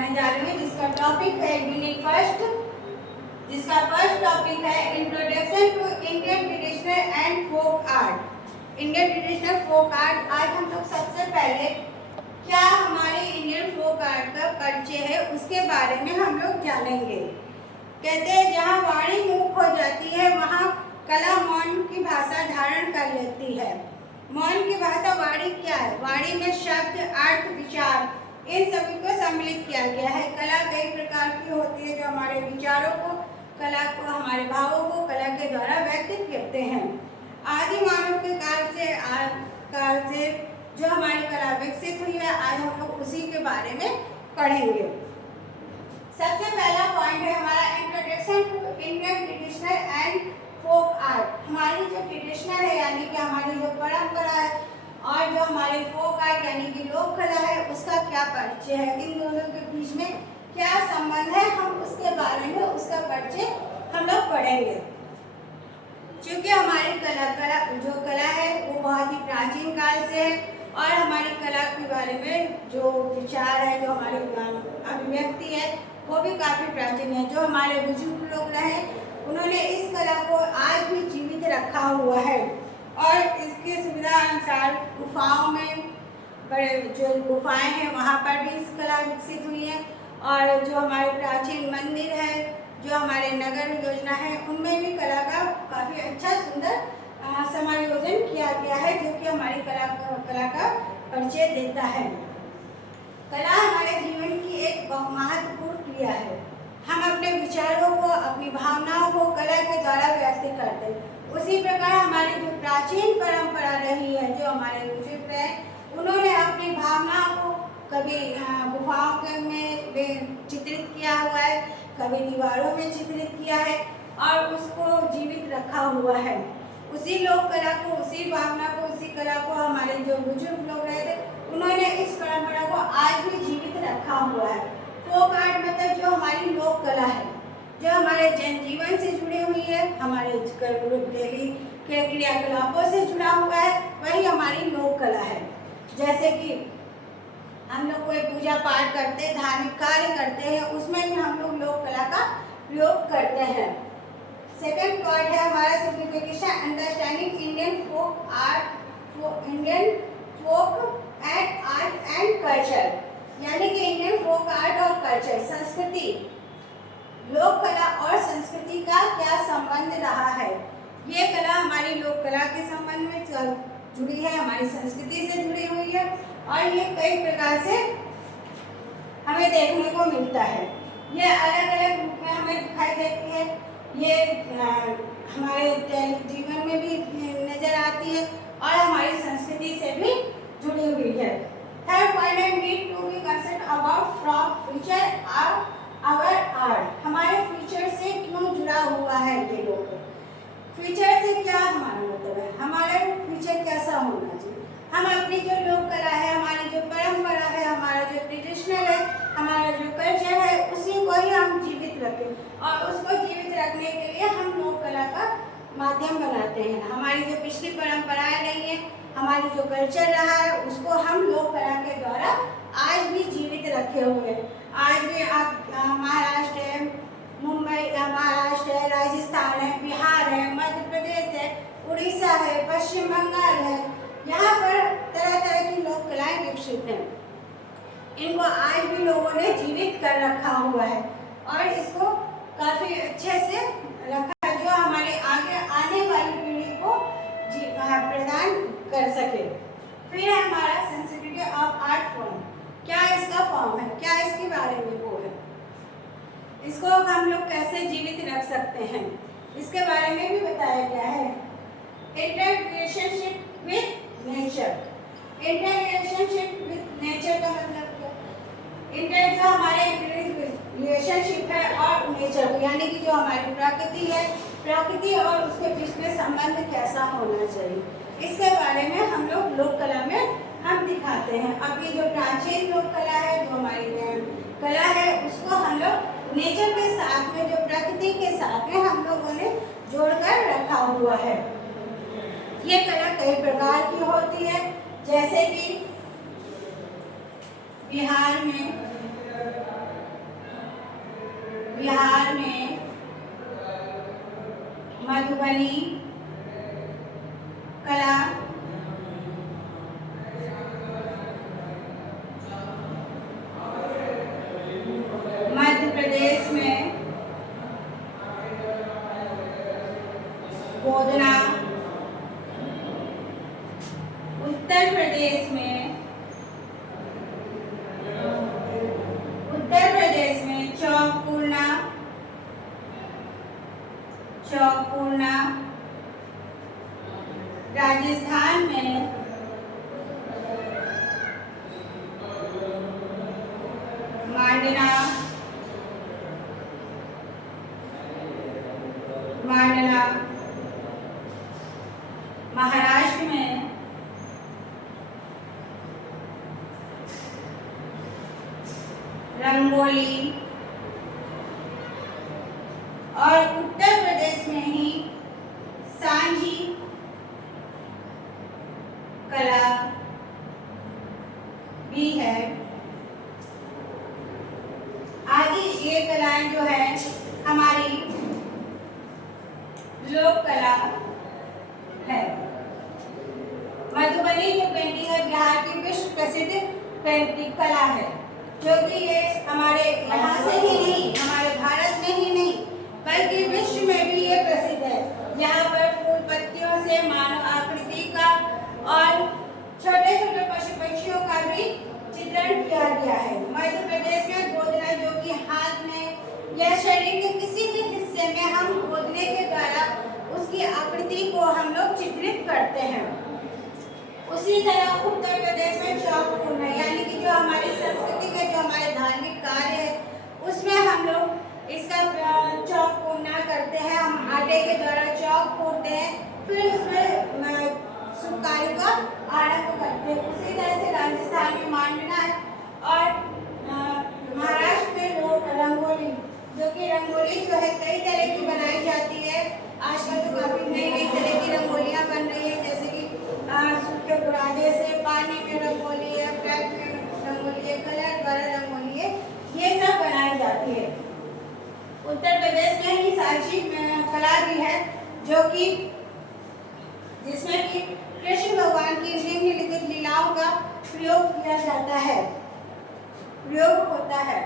बताने जा रही हूँ, जिसका टॉपिक है यूनिट फर्स्ट, जिसका फर्स्ट टॉपिक है introduction to Indian traditional and folk art. Indian traditional folk art. आज हम लोग सबसे पहले क्या हमारे इंडियन फोक आर्ट का परिचय है उसके बारे में हम लोग जानेंगे। कहते हैं जहाँ वाणी मूक हो जाती है वहाँ कला मौन की भाषा धारण कर लेती है। मौन की भाषा वाणी क्या है? वाणी में शब्द, अर्थ, विचार इन सभी को सम्मिलित किया गया है। कला कई प्रकार की होती है जो हमारे विचारों को, कला को, हमारे भावों को कला के द्वारा व्यक्त करते हैं। आदि मानव के काल से जो हमारी कला विकसित हुई है, आज हम लोग उसी के बारे में पढ़ेंगे। सबसे पहला पॉइंट है हमारा introduction to Indian traditional and folk art. हमारी जो ट्रेडिशनल है यानी कि हमारी जो परंपरा है और जो हमारी फोक आर्ट यानी कि लोक कला है उसका क्या परिचय है, इन दोनों के बीच में क्या संबंध है, हम उसके बारे में उसका परिचय हम लोग पढ़ेंगे। क्योंकि हमारी जो कला है वो बहुत ही प्राचीन काल से है और हमारी कला के बारे में जो विचार है, जो हमारी अभिव्यक्ति है वो भी काफ़ी प्राचीन है। जो हमारे बुजुर्ग लोग रहे उन्होंने इस कला को आज भी जीवित रखा हुआ है और इसकी सुविधा अनुसार गुफाओं में, बड़े जो गुफाएं हैं वहाँ पर भी इस कला विकसित हुई है और जो हमारे प्राचीन मंदिर है, जो हमारे नगर योजना है, उनमें भी कला का काफ़ी अच्छा सुंदर समायोजन किया गया है जो कि हमारी कला का परिचय देता है। कला हमारे जीवन की एक महत्वपूर्ण क्रिया है। हम अपने विचारों को, अपनी भावनाओं को कला के द्वारा व्यक्त करते हैं। उसी प्रकार हमारी जो प्राचीन परंपरा रही है, जो हमारे बुजुर्ग हैं, उन्होंने अपनी भावनाओं को कभी गुफाओं में चित्रित किया हुआ है, कभी दीवारों में चित्रित किया है और उसको जीवित रखा हुआ है। उसी लोक कला को, उसी भावना को, उसी कला को हमारे जो बुजुर्ग लोग रहे थे उन्होंने इस परंपरा को आज भी जीवित रखा हुआ है। फोक आर्ट मतलब जो हमारी लोक कला है, जो हमारे जनजीवन से जुड़ी हुई है, हमारे डेली के क्रियाकलापों से जुड़ा हुआ है, वही हमारी लोक कला है। जैसे कि हम लोग कोई पूजा पाठ करते हैं, धार्मिक कार्य करते हैं, उसमें भी हम लोग लोक कला का प्रयोग करते हैं। सेकेंड पॉइंट है हमारा signification understanding Indian folk art, Indian folk and art and culture, यानी कि इंडियन फोक आर्ट और कल्चर, संस्कृति, लोक कला और संस्कृति का क्या संबंध रहा है। ये कला हमारी लोक कला के संबंध में जुड़ी है, हमारी संस्कृति से जुड़ी हुई है और ये कई प्रकार से हमें देखने को मिलता है। ये अलग अलग रूप में हमें दिखाई देती है। ये हमारे जीवन में भी नजर आती है और हमारी संस्कृति से भी जुड़ी हुई है। थर्ड पॉइंट है need to be concern about from future our art. हमारे फ्यूचर से क्यों जुड़ा हुआ है ये लोग? फ्यूचर से क्या हमारा मतलब है? हमारा फ्यूचर कैसा होना चाहिए? हम अपनी जो लोक कला है, हमारी जो परंपरा है, हमारा जो ट्रेडिशनल है, हमारा जो कल्चर है, उसी को ही हम जीवित रखें और उसको जीवित रखने के लिए हम लोक कला का माध्यम बनाते हैं। हमारी जो पिछली परंपराएं रही हैं, हमारी जो कल्चर रहा है, उसको हम लोक कला के द्वारा आज भी जीवित रखे हुए हैं। आज भी आप महाराष्ट्र है, मुंबई, महाराष्ट्र है, राजस्थान है, बिहार है, मध्य प्रदेश है, उड़ीसा है, पश्चिम बंगाल है, यहाँ पर तरह तरह की लोक कलाएं विकसित हैं। इनको आज भी लोगों ने जीवित कर रखा हुआ है और इसको काफ़ी अच्छे से रखा है जो हमारे आगे आने वाली पीढ़ी को प्रदान कर सके। फिर है हमारा सेंसिटिविटी ऑफ आर्ट फॉर्म। क्या इसका फॉर्म है, क्या इसके बारे में वो है, इसको हम लोग कैसे जीवित रख सकते हैं, इसके बारे में भी बताया गया है। Inter relationship with nature. Inter relationship with nature का मतलब क्या? इंटर जो हमारे रिलेशनशिप है और नेचर यानी कि जो हमारी प्रकृति है, प्रकृति और उसके बीच में संबंध कैसा होना चाहिए, इसके बारे में हम लोग लोक कला में हम दिखाते हैं। अब ये जो प्राचीन लोक कला है, जो हमारी कला है, उसको हम लोग नेचर के साथ में, जो प्रकृति के साथ में हम लोगों ने जोड़कर रखा हुआ है। ये कला कई प्रकार की होती है, जैसे कि बिहार में बिहार में मधुबनी कला, मध्य प्रदेश में गोधना, उत्तर प्रदेश में चौकपूर्णा, राजस्थान में मांडना, महाराष्ट्र में रंगोली और उत्तर प्रदेश में ही सांझी कला भी है। आगे ये कलाएं जो है हमारी लोक कला है। मधुबनी जो पेंटिंग है बिहार की विश्व प्रसिद्ध पेंटिंग कला है, जो कि ये हमारे यहाँ से ही नहीं, हमारे भारत में ही नहीं बल्कि विश्व में भी ये प्रसिद्ध है। यहाँ पर फूल पत्तियों से मानव आकृति का और छोटे छोटे पशु पक्षियों का भी चित्रण किया गया है। मध्य प्रदेश में गोधना, जो कि हाथ में या शरीर के किसी भी हिस्से में हम गोदने के द्वारा उसकी आकृति को हम लोग चित्रित करते हैं। उसी तरह उत्तर प्रदेश में चौकपूर्णा, यानी कि जो हमारी संस्कृति के जो हमारे धार्मिक कार्य है उसमें हम लोग इसका चौकपूर्णा करते हैं। हम आटे के द्वारा चौक फोड़ते हैं, फिर उसमें शुभ कार्य का आरंभ करते हैं। उसी तरह से राजस्थान में मांडना है और महाराष्ट्र में लोग रंगोली, जो कि रंगोली जो है कई तरह की बनाई जाती है। आजकल तो काफी नई नई तरह की रंगोलियाँ बन रही है, जैसे कि सूखे बुरादे से, पानी में रंगोली है, फ्लैट में रंगोली है, कलर द्वारा रंगोली है, ये सब बनाई जाती है। उत्तर प्रदेश में ही सांची कला भी है, जो कि जिसमें कि कृष्ण भगवान की निम्नलिखित लीलाओं का प्रयोग किया जाता है, प्रयोग होता है।